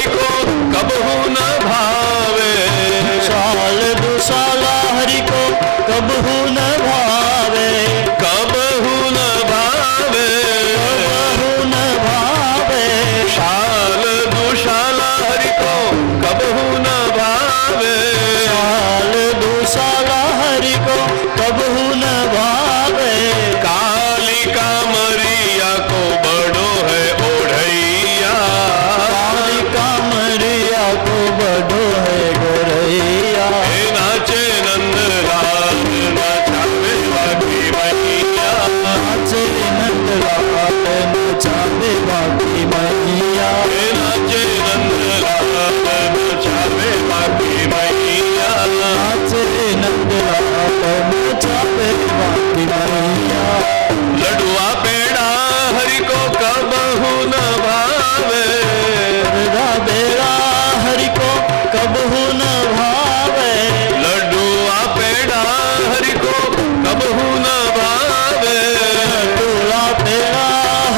हरि को कबहू न भावे, साल दो साला हरि को कबहू न भावे, कबहू न भावे, कबहू न भावे, साल दुशाला हरि को कबहू न भावे, साल दो साला हरि को कबहू न भावे, कालिका मरिया को बड़ो है ओढ़ैया, कालिका मरिया को बड़ो है गोरैया, हे नाचे नंदलाल नचावे बाकी मैया, नाचे नंदलाल नचावे बाकी मैया, हे नाचे नंदलाल नचावे बाकी मैया, नाचे नंदलाल नचावे बाकी मैया, लडुआ पेड़ा हरि को कबहू न भावे, वरदा बेड़ा हरि को कबहू न भावे, लडुआ पेड़ा हरि को कबहू न भावे, टोला पेड़ा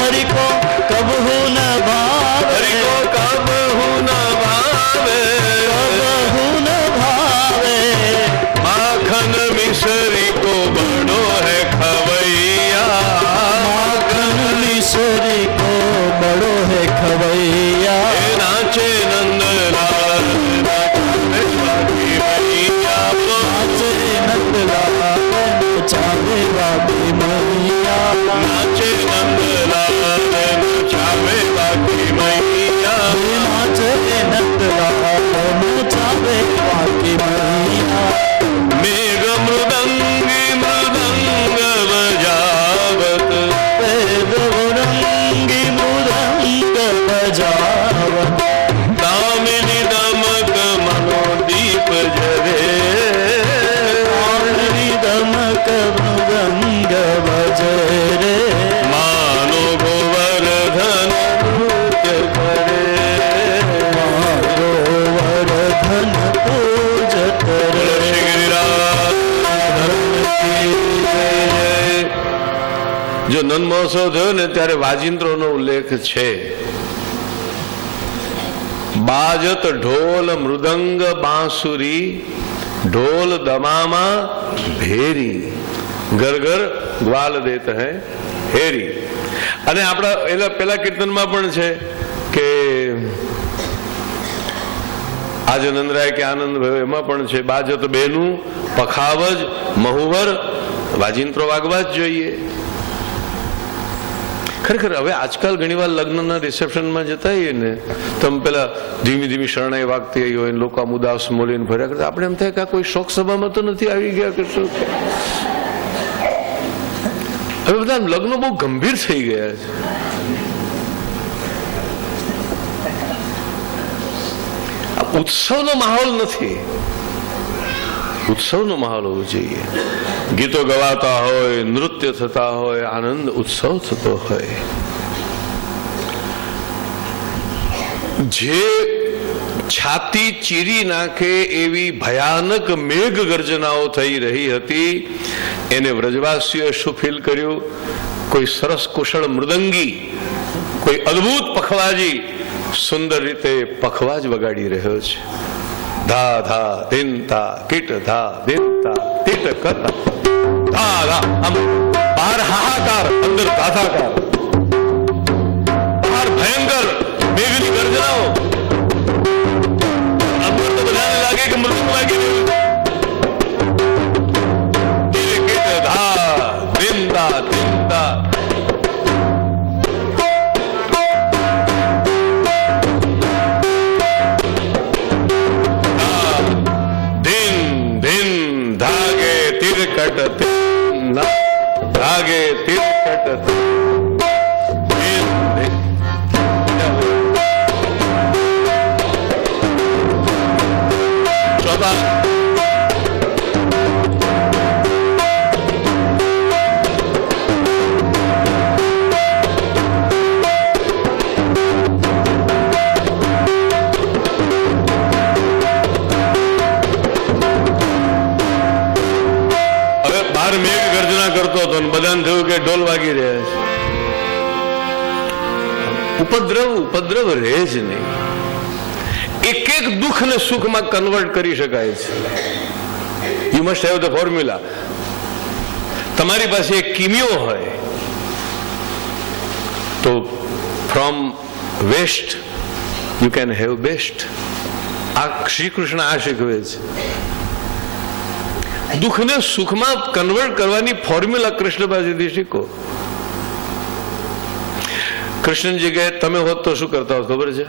हरि को कबहू न भावे, हरि को कबहू न भावे, कबहू न भावे, माखन मिश्री को बड़ो है खवैया, माखन मिश्री को बड़ो है खवैया, हे नाचे नंदलाल नचावे बाकी मैया, नाचे नंदलाल नचावे बाकी मैया, नाचे नंदलाल नचावे बाकी मैया, नाचे नंदलाल नचावे बाकी मैया, मेघ मृदंगी मृदंग बजावत, वेद रंगी मृदंग बजावत, दामिनी दमक मनोदीप जरे, काली दमक मृदंग बजे रे, मानो गोवर्धन नृत्य करे, गोवर्धन पूजत रे, જો નંદ મહોત્સવ થયો ને ત્યારે વાજિંત્રોનો ઉલ્લેખ છે. બાજત ઢોલ મૃદંગ બાંસુરી, ઢોલ દમામા ભેરી, ઘર ઘર ગ્વાલ દેત હૈ હેરી. અને આપણા પેલા કીર્તનમાં પણ છે કે આજે નંદરાય કે આનંદ ભયો, એમાં પણ છે બાજત બેનું પખાવજ મહુવર, વાજિંત્રો વાગવા જ જોઈએ. ખરેખર હવે આજકાલ ઘણીવાર લગ્નના રિસેપ્શનમાં જતા હોઈએ ને, તમે પેલા ધીમી ધીમી શરણાઈ વાગતી આવી હોય, લોકો આમ ઉદાસ મોલીને ફર્યા કરતા, આપણે એમ થાય કે આ કોઈ શોક સભામાં તો નથી આવી ગયા કે શું. હવે બધા લગ્નો બહુ ગંભીર થઈ ગયા છે. આ ઉત્સવનો માહોલ નથી, ઉત્સવનો માહોલ હોવો જોઈએ. ગીતો ગવાતા હોય, નૃત્ય થતા હોય, આનંદ ઉત્સવ થતો હોય. જે છાતી ચીરી નાખે એવી ભયાનક મેઘ ગર્જનાઓ થઈ રહી હતી, એને વ્રજવાસીઓએ શું ફીલ કર્યું? કોઈ સરસ કુશળ મૃદંગી, કોઈ અદ્ભુત પખવાજી સુંદર રીતે પખવાજ વગાડી રહ્યો છે. ધા ધા દિન તા કીટ ધા દિન તા તીટ કરતા ધા ધા. આમ બહાર હાહાકાર, અંદર ગાથાકાર, બહાર ભયંકર મેઘની ગર્જનાઓ, અંદર તો બધાને લાગે કે મૃત્યુ લાગી રહ્યું. કીટ ધા દિન તા તીન તા. धागे तिरकट બધાને થયું કે ઢોલ વાગી રહ્યા છે. ઉપદ્રવ રહે જ નહીં. એક એક દુઃખને સુખમાં કન્વર્ટ કરી શકાય છે. You must have the formula. તમારી પાસે એક કિમિયો હોય તો from waste you can have best. આ શ્રી કૃષ્ણ આ શીખવે છે. દુઃખને સુખમાં કન્વર્ટ કરવાની ફોર્મ્યુલા કૃષ્ણ પાસેથી શીખો. કૃષ્ણ જગ્યાએ તમે હોત તો શું કરતા હોત ખબર છે?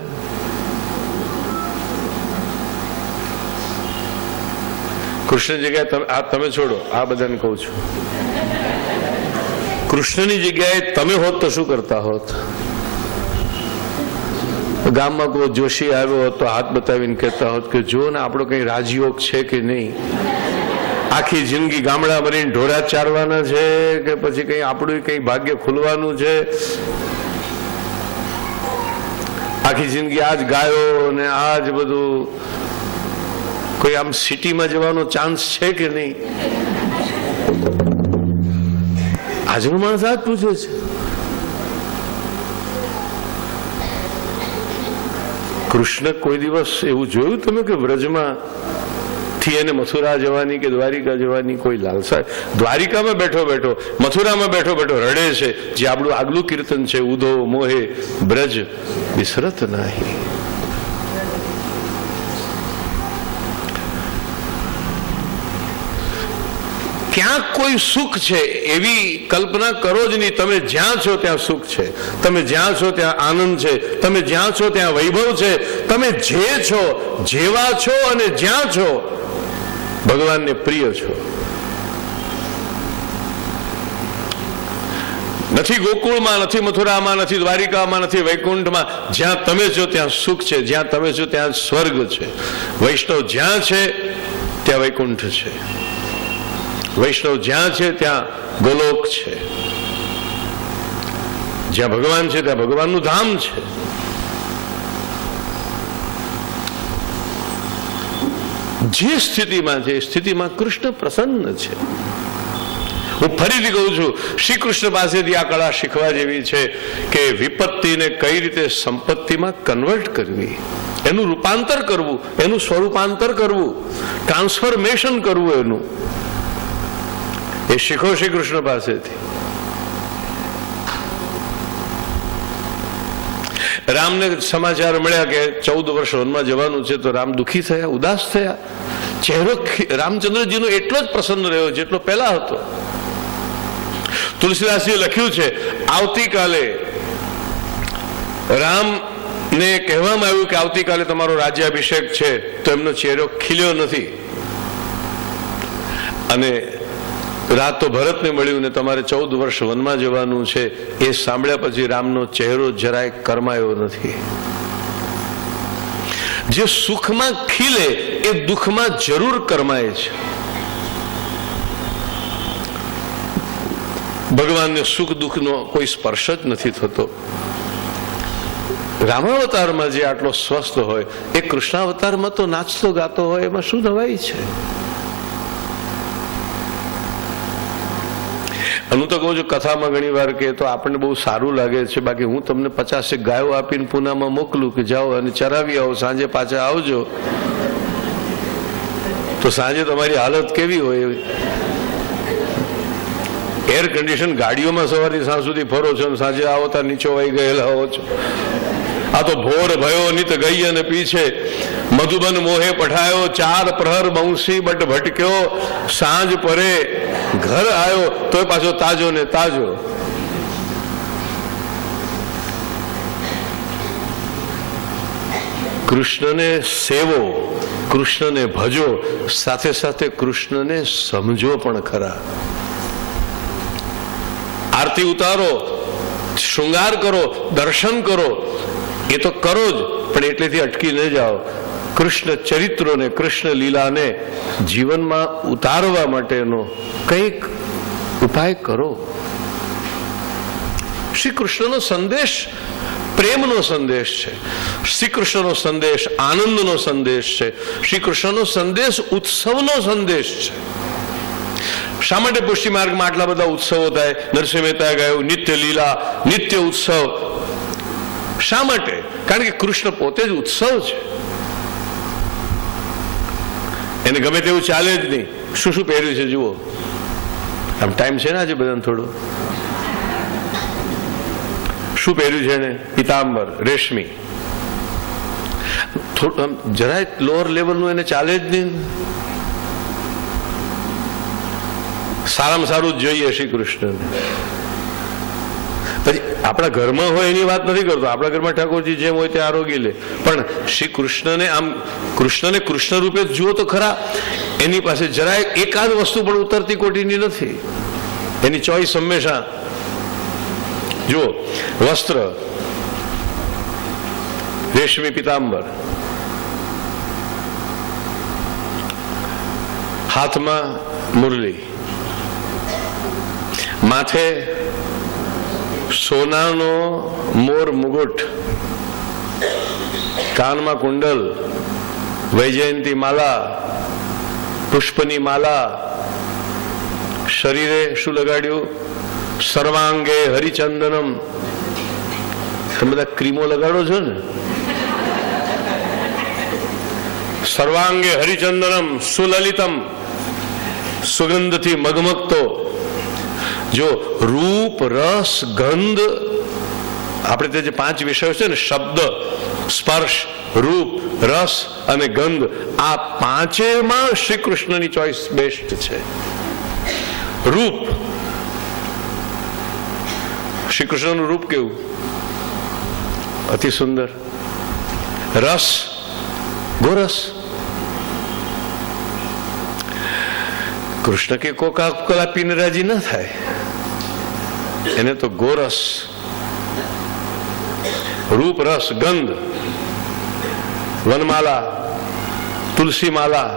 કૃષ્ણ જગ્યાએ તમે છોડો, આ બધાને કહું છું. કૃષ્ણની જગ્યાએ તમે હોત તો શું કરતા હોત? ગામમાં કોઈ જોશી આવ્યો હોત તો હાથ બતાવીને કહેતા હોત કે જો ને આપણો કઈ રાજયોગ છે કે નહીં, આખી જિંદગી ગામડા બનીને ઢોરા ચારવાના છે કે પછી કઈ આપણું કઈ ભાગ્ય ખુલવાનું છે, આખી જિંદગી આજ ગાયો ને આજ બધું, કોઈ આમ સિટીમાં જવાનો ચાન્સ છે કે નહીં? આજનો માણસ આ જ પૂછે છે. કૃષ્ણ કોઈ દિવસ એવું જોયું તમે કે વ્રજમાં થી એને મથુરા જવાની કે દ્વારિકા જવાની કોઈ લાલસા? દ્વારિકામાં બેઠો બેઠો, મથુરામાં બેઠો બેઠો રડે છે. જે આપણું આગલું કીર્તન છે, ઉદો મોહે બ્રજ વિસરત નાહી. ક્યાંક કોઈ સુખ છે એવી કલ્પના કરો જ નહીં. તમે જ્યાં છો ત્યાં સુખ છે, તમે જ્યાં છો ત્યાં આનંદ છે, તમે જ્યાં છો ત્યાં વૈભવ છે. તમે જે છો, જેવા છો અને જ્યાં છો ભગવાનને પ્રિય છો. નથી ગોકુળમાં, નથી મથુરામાં, નથી દ્વારિકામાં, નથી વૈકુંઠમાં. જ્યાં તમે છો ત્યાં સુખ છે, જ્યાં તમે છો ત્યાં સ્વર્ગ છે. વૈષ્ણવ જ્યાં છે ત્યાં વૈકુંઠ છે, વૈષ્ણવ જ્યાં છે ત્યાં ગોલોક છે, જ્યાં ભગવાન છે ત્યાં ભગવાનનું ધામ છે. જે સ્થિતિમાં છે એ સ્થિતિમાં કૃષ્ણ પ્રસન્ન છે. હું ફરીથી કહું છું, શ્રી કૃષ્ણ પાસેથી આ કળા શીખવા જેવી છે કે વિપત્તિને કઈ રીતે સંપત્તિમાં કન્વર્ટ કરવી, એનું રૂપાંતર કરવું, એનું સ્વરૂપાંતર કરવું, ટ્રાન્સફોર્મેશન કરવું, એનું એ શીખો શ્રી કૃષ્ણ પાસેથી. રામને સમાચાર મળ્યા કે 14 વર્ષ વનમાં જવાનું છે તો રામ દુઃખી થયા, ઉદાસ થયા. ચહેરો રામચંદ્રજીનો એટલો જ પ્રસન્ન રહ્યો જેટલો પહેલા હતો. તુલસીદાસજીએ લખ્યું છે, આવતીકાલે રામને કહેવામાં આવ્યું કે આવતીકાલે તમારો રાજ્યાભિષેક છે, તો એમનો ચહેરો ખીલ્યો નથી. અને રાત તો ભરતને મળ્યું ને તમારે 14 વર્ષ વનમાં જવાનું છે, એ સાંભળ્યા પછી રામનો ચહેરો જરાય કરમાયો નથી. જે સુખમાં ખીલે એ દુઃખમાં જરૂર કરમાય છે. ભગવાનને સુખ દુઃખનો કોઈ સ્પર્શ જ નથી થતો. રામાવતારમાં જે આટલો સ્વસ્થ હોય એ કૃષ્ણાવતારમાં તો નાચતો ગાતો હોય, એમાં શું નવાઈ છે? હું તો કહું છું, કથામાં ઘણી વાર કે તો આપણને બહુ સારું લાગે છે, બાકી હું તમને 50 ગાયો આપીને પૂનામાં મોકલું કે જાઓ અને ચરાવી આવો, સાંજે પાછા આવજો, તો સાંજે તમારી હાલત કેવી હોય? એર કન્ડિશન ગાડીઓમાં સવારથી સાંજ સુધી ફરો છો અને સાંજે આવો ત્યાં નીચો વાઈ ગયેલા હો છો. આ તો ભોર ભયો નિત ગઈ અને પીછે, મધુબન મોહે પઠાયો, 4 પ્રહર બંસી બટ ભટક્યો, સાંજ પરે ઘર આવ્યો તો પાછો તાજો ને તાજો. કૃષ્ણને સેવો, કૃષ્ણને ભજો, સાથે સાથે કૃષ્ણને સમજો પણ ખરા. આરતી ઉતારો, શૃંગાર કરો, દર્શન કરો, એ તો કરો જ, પણ એટલેથી અટકી ન જાઓ. કૃષ્ણ ચરિત્રોને, કૃષ્ણ લીલાને જીવનમાં ઉતારવા માટેનો કંઈક ઉપાય કરો. શ્રી કૃષ્ણનો સંદેશ પ્રેમનો સંદેશ છે. શ્રી કૃષ્ણનો સંદેશ આનંદનો સંદેશ છે. શ્રી કૃષ્ણનો સંદેશ ઉત્સવનો સંદેશ છે. શા માટે પુષ્ટિ માર્ગમાં આટલા બધા ઉત્સવો થાય? નરસિંહ મહેતાએ ગાયું નિત્ય લીલા, નિત્ય ઉત્સવ. શા માટે? કારણ કે કૃષ્ણ પોતે જ ઉત્સવ છે. એને ગમે તેવું ચાલે જ નહીં. શું શું પહેર્યું છે જુઓ. આમ ટાઈમ છે ને આજે બધાને થોડો. શું પહેર્યું છે એને? પિતાંબર રેશમી. થોડું જરાય લોઅર લેવલનું એને ચાલે જ નહીં. સારામાં સારું જ જોઈએ શ્રી કૃષ્ણને. પછી આપણા ઘરમાં હોય એની વાત નથી કરતો. આપણા ઘરમાં ઠાકોરજી જેમ હોય તે આરોગી લે, પણ શ્રી કૃષ્ણને આમ કૃષ્ણને કૃષ્ણ રૂપે જુઓ તો ખરા. એની પાસે જરાય એકાદ વસ્તુ પણ ઉતરતી કોટીની નથી. એની ચોઈસ હંમેશા જુઓ. વસ્ત્ર રેશમી પિતાંબર, હાથમાં મુરલી, માથે સોનાનો મોર મુગુટ, કાનમાં કુંડલ, વૈજયંતી માલા, પુષ્પની માલા, શરીરે શું લગાડ્યું? સર્વાંગે હરિચંદનમ. તમે બધા ક્રીમો લગાડો છો ને? સર્વાંગે હરિચંદનમ સુલલિતમ, સુગંધથી મગમગતો. જો રૂપ રસ ગંધ, આપણે તે જે 5 વિષયો છે ને, શબ્દ સ્પર્શ રૂપ રસ અને ગંધ, આ પાંચેમાં શ્રી કૃષ્ણની ચોઈસ બેસ્ટ છે. રૂપ, શ્રી કૃષ્ણનું રૂપ કેવું? અતિ સુંદર. રસ ગોરસ. કૃષ્ણ કે કોકા કોલા પીને રાજી ન થાય, એને તો ગોરસ. રૂપ રસ ગંધ, વનમાલા, તુલસી માલા.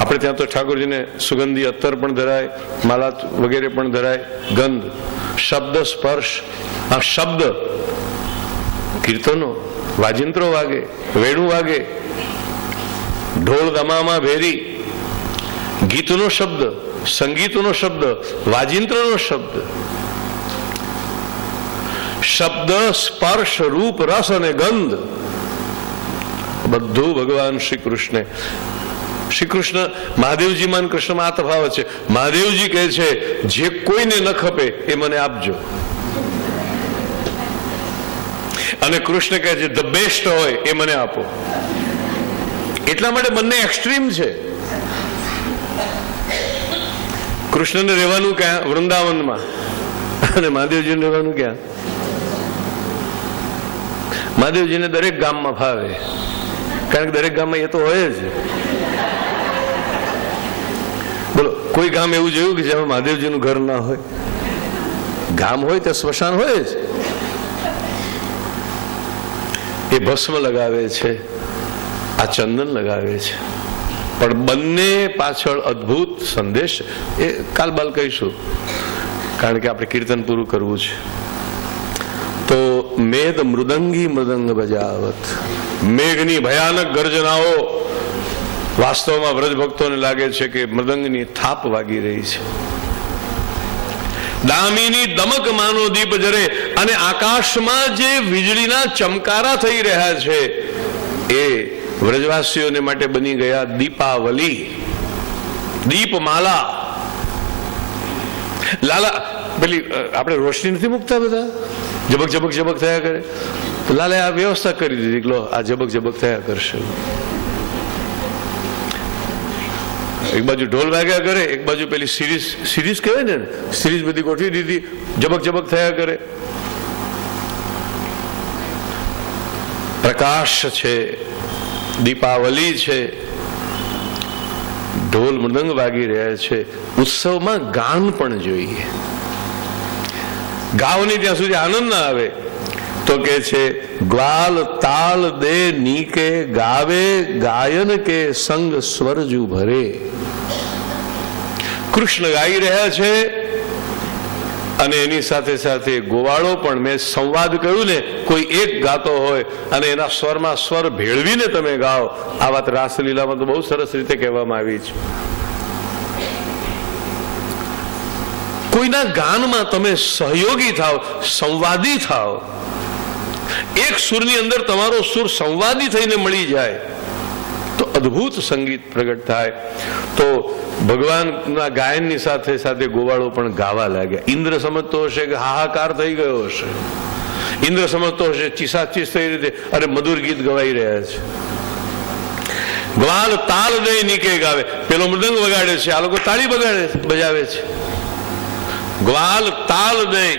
આપણે ત્યાં તો ઠાકોરજીને સુગંધી અત્તર પણ ધરાય, માલા વગેરે પણ ધરાય. ગંધ, શબ્દ સ્પર્શ. આ શબ્દ કીર્તનો, વાજિંત્રો વાગે, વેણું વાગે, ઢોળ દમામાં ભેરી, ગીતનો શબ્દ, સંગીતનો શબ્દ, વાજિંત્રનો શબ્દ. શબ્દ સ્પર્શ રૂપ રસ અને ગંધ બધું ભગવાન શ્રી કૃષ્ણે. શ્રી કૃષ્ણ મહાદેવજીમાં કૃષ્ણમાં આ તફાવત છે. મહાદેવજી કહે છે જે કોઈને ન ખપે એ મને આપજો, અને કૃષ્ણ કહે છે ધ બેસ્ટ હોય એ મને આપો. એટલા માટે બંને એક્સ્ટ્રીમ છે. કૃષ્ણને રહેવાનું ક્યાં? વૃંદાવનમાં. અને મહાદેવજીને રહેવાનું ક્યાં? મહાદેવજીને દરેક ગામમાં ફાવે, કારણ કે દરેક ગામમાં એ તો હોય જ. બોલો, કોઈ ગામ એવું જોયું કે જેમાં મહાદેવજીનું ઘર ના હોય? ગામ હોય તો સ્મશાન હોય જ. એ ભસ્મ લગાવે છે, આ ચંદન લગાવે છે, પણ બંને પાછળ અદ્ભુત સંદેશ. એ કાલબાલ કહીશું, કારણ કે આપણે કીર્તન પૂરું કરવું છે. તો મેઘ મૃદંગી મૃદંગ બજાવત. મેઘની ભયાનક ગર્જનાઓ વાસ્તવમાં વ્રજ ભક્તોને લાગે છે કે મૃદંગની થાપ વાગી રહી છે. દામિની દમક માનો દીપ જરે, અને આકાશમાં જે વીજળીના ચમકારા થઈ રહ્યા છે એ વ્રજવાસીઓને માટે બની ગયા દીપાવલી, દીપમાલા. લાલા પેલી આપણે રોશની નથી મૂકતા બધા, ઝબક ઝબક ઝબક થયા કરે, તો લાલે આ વ્યવસ્થા કરી દીધી, લો આ ઝબક ઝબક થયા કરશે. એક બાજુ ઢોલ વાગ્યા કરે, એક બાજુ પેલી સિરીઝ કહેવાય ને, સિરીઝ બધી ગોઠવી દીધી, ઝબક ઝબક થયા કરે. પ્રકાશ છે, દીપાવલી છે, ઢોલ મૃદંગ વાગી રહ્યા છે. ઉત્સવમાં ગાન પણ જોઈએ. ગાવની ત્યાં સુધી આનંદ ના આવે તો કે છે ગ્વાલ તાલ દે નીકે ગાવે ગાયન કે સંગ સ્વરજુ ભરે. કૃષ્ણ ગાઈ રહ્યા છે અને એની સાથે સાથે ગોવાળો પણ. મેં સંવાદ કહ્યું ને, કોઈ એક ગાતો હોય અને એના સ્વરમાં સ્વર ભેળવીને તમે ગાઓ. આ વાત રાસલીલામાં તો બહુ સરસ રીતે કહેવામાં આવી છે. કોઈના ગાનમાં તમે સહયોગી થાવ, સંવાદી થાવ. એક સુરની અંદર તમારો સુર સંવાદી થઈને મળી જાય અદ્ભુત સંગીત પ્રગટ થાય. તો ભગવાનના ગાયનની સાથે સાથે ગોવાળો પણ ગાવા લાગ્યા. ઇન્દ્ર સમજતો હશે કે હાહાકાર થઈ ગયો હશે, ઇન્દ્ર સમજતો હશે ચીસાચીસ થઈ રીતે અરે મધુર ગીત ગવાઈ રહ્યા છે. ગ્વાલ તાલ દઈ નીકે ગાવે, પેલો મૃદંગ વગાડે છે, આ લોકો તાળી બજાવે છે. ગ્વાલ તાલ દઈ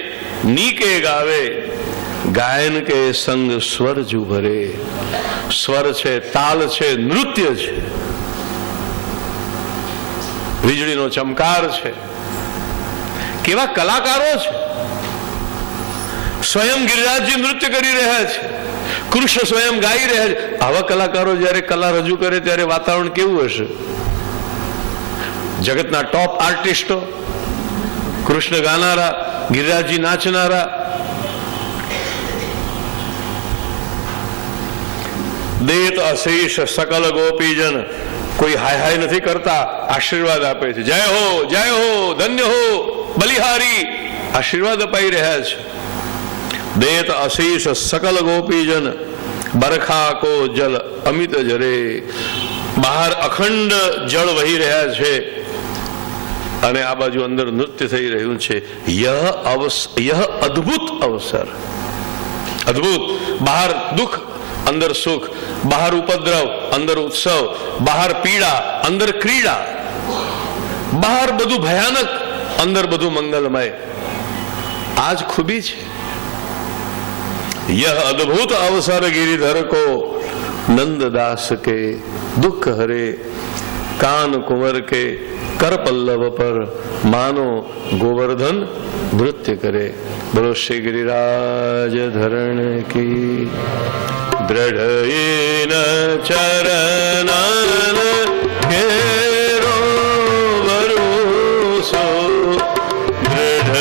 નીકે ગાવે, ગાયન કે સંગ સ્વર જુ ભરે. સ્વર છે, તાલ છે, નૃત્ય છે, વીજળીનો ચમકાર છે. કેવા કલાકારો છે! સ્વયં ગિરિરાજજી નૃત્ય કરી રહ્યા છે, કૃષ્ણ સ્વયં ગાઈ રહ્યા છે. આવા કલાકારો જ્યારે કલા રજૂ કરે ત્યારે વાતાવરણ કેવું હશે? જગતના ટોપ આર્ટિસ્ટો, કૃષ્ણ ગાનારા, ગિરિરાજજી નાચનારા. દેત અશેષ સકલ ગોપીજન, કોઈ હાય હાય નથી કરતા, આશીર્વાદ આપે છે. જય હો, જય હો, ધન્ય હો, બલિહારી, આશીર્વાદ અપાઈ રહ્યા છે. દેત અશેષ સકલ ગોપીજન, બરખા કો જલ અમિત જરે. બહાર અખંડ જળ વહી રહ્યા છે અને આ બાજુ અંદર નૃત્ય થઈ રહ્યું છે. યહ અદ્ભુત અવસર, અદ્ભુત. બહાર દુઃખ, અંદર સુખ, બહાર ઉપદ્રવ, અંદર ઉત્સવ, બહાર પીડા, અંદર ક્રીડા, બહાર બધું ભયાનક, અંદર બધું મંગલમય. આજ ખૂબી છે. यह अद्भुत अवसर गिरिधर को नंददास के दुख हरे. कान कुंवर के कर पल्लव पर मानो गोवर्धन नृत्य करे. बोलो श्री गिरिराज धरण की. दृढ़ चरण घेरो भरोसो, दृढ़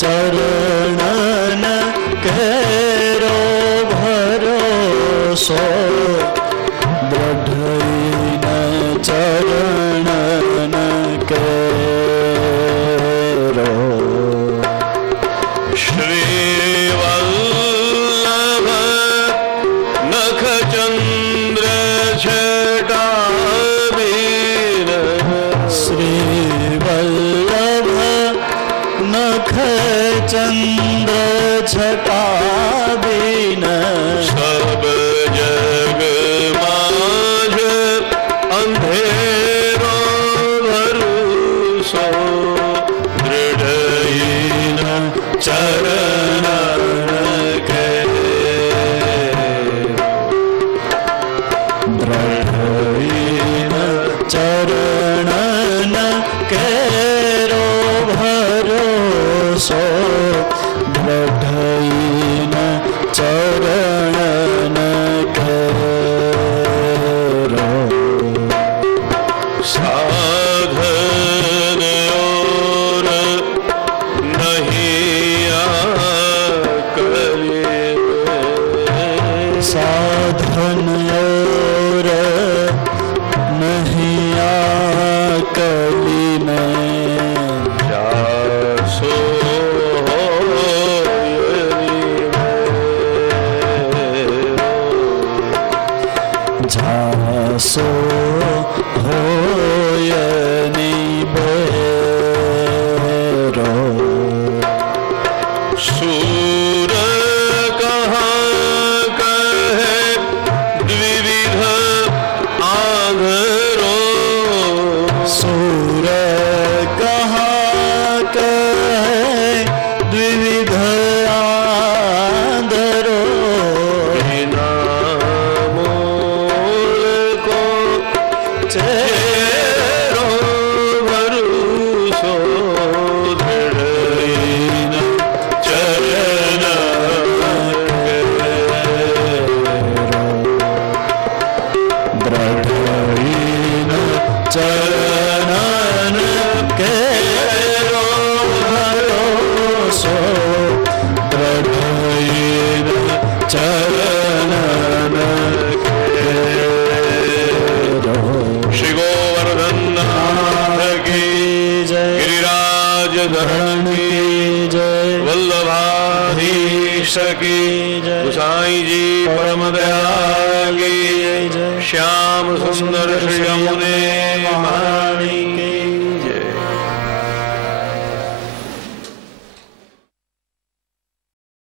चरणन केरो भरोसो, दृढ़ चरणन केरो. श्री वल्लभ नख चंद्र छटाबीन, श्री वल्लभ नख चंद्र छटाबीन. सब जग माझ अंधेरो भरोसो, दृढ़ चरण के. दृढ़ चरणन केरो भरोसो, दृढ़ चरणन केरो. साधन और नहीं आकले, साधन और नहीं आकली में. जासो जासो होयनि बेरो. सूर कहाँ कहे द्विविध आंधरो, सूर कहाँ कहे द्विविध आंधरो. बिना मोल को चेरो भरोसो, दृढ़ चरण इष्ट की जय। गोसाई जी परम दयाल की जय। श्याम सुंदर श्री यमुने